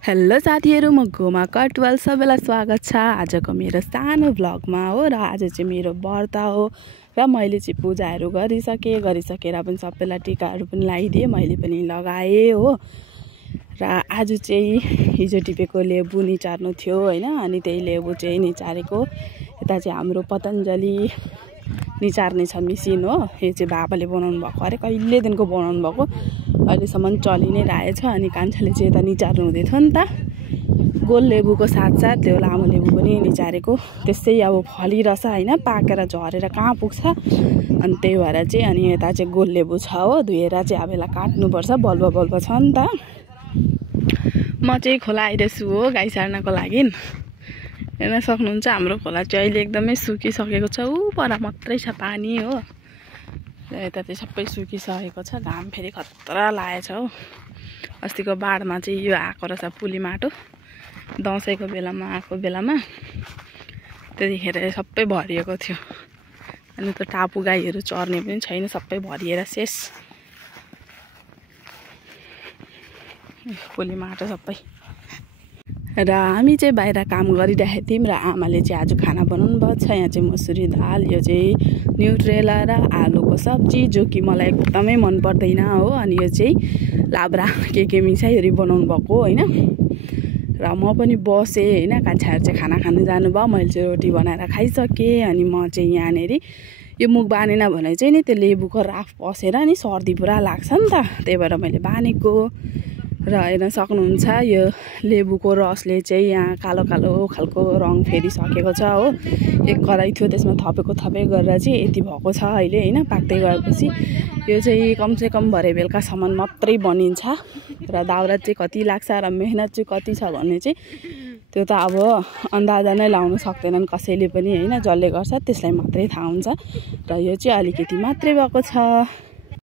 Hello साथीहरु, म गोमा कटवाल सबैलाई स्वागत छ आजको मेरो सानो भ्लगमा हो। र आज चाहिँ मेरो व्रत हो र मैले चाहिँ पूजाहरू गरिसकेर पनि सबैलाई टीकाहरू पनि लगाइदिए, मैले पनि लगाए हो। र आज चाहिँ हिजो टिपेको लेबु निचार्नु थियो हैन, अनि त्यही लेबु चाहिँ निचारेको। यता चाहिँ हाम्रो पतञ्जली निचार्ने छ मिसिन हो। यो चाहिँ बाबाले बनाउनु भएको, अरे कहिलेदेखिको बनाउनु भएको, अहिलेसम्म चलि नै रहेछ। अनि कान्छाले चाहिँ यता निचार्नु हुँदै थियो नि त, गोल लेबुको साथसाथ त्यो लामो लेबु पनि निचारेको। त्यसै अब फलिरहेछ हैन, पाकेर झरेर कहाँ पुग्छ। अनि त्यही भएर चाहिँ अनि यता चाहिँ गोल लेबु छ हो, धुएर चाहिँ अब यसलाई काट्नुपर्छ, बल्ब छ नि त। म चाहिँ खोला आइरहेछु हो गाई सार्नको लागि। हेर्न सक्नुहुन्छ हाम्रो खोला चाहिँ अहिले एकदमै सुकिसकेको छ, ऊ पर मात्रै छ पानी हो। र यता चाहिँ सबै सुकिसकेको छ, घाम फेरि खतरा लागेछ हो। अस्तिको बाढमा चाहिँ यो आएको रहेछ पुली माटो, दसैँको बेलामा आएको बेलामा त्यतिखेर सबै भरिएको थियो। अनि त टापु गाईहरू चर्ने पनि छैन, सबै भरिएर शेष पुली माटो सबै। र हामी चाहिँ बाहिर काम गरिरहेको थियौँ र आमाले चाहिँ आज खाना बनाउनु भएको छ। यहाँ चाहिँ मसुरी दाल, यो चाहिँ न्युट्रेला र आलुको सब्जी, जो कि मलाई एकदमै मन पर्दैन हो। अनि यो चाहिँ लाब्रा के मिसाइहरू बनाउनु भएको होइन। र म पनि बसेँ होइन, कान्छाहरू चाहिँ खाना खानु जानुभयो, मैले चाहिँ रोटी बनाएर खाइसकेँ। अनि म चाहिँ यहाँनिर यो मुख बानेन भने चाहिँ नि त्यो लेबुको राख पसेर नि सर्दी पुरा लाग्छ नि त, त्यही भएर मैले बानेको। र हेर्न सक्नुहुन्छ यो लेबुको रसले चाहिँ यहाँ कालो खालको रङ फेरिसकेको छ हो। एक कराई थियो, त्यसमा थपे गरेर चाहिँ यति भएको छ अहिले होइन। पाक्दै गएपछि यो चाहिँ कमसेकम भरे बेलुकासम्म मात्रै बनिन्छ। र दाउरा चाहिँ कति लाग्छ र मेहनत चाहिँ कति छ भन्ने चाहिँ त्यो त अब अन्दाजा नै लाउन सक्दैनन् कसैले पनि होइन, जसले गर्छ त्यसलाई मात्रै थाहा हुन्छ। र यो चाहिँ अलिकति मात्रै भएको छ।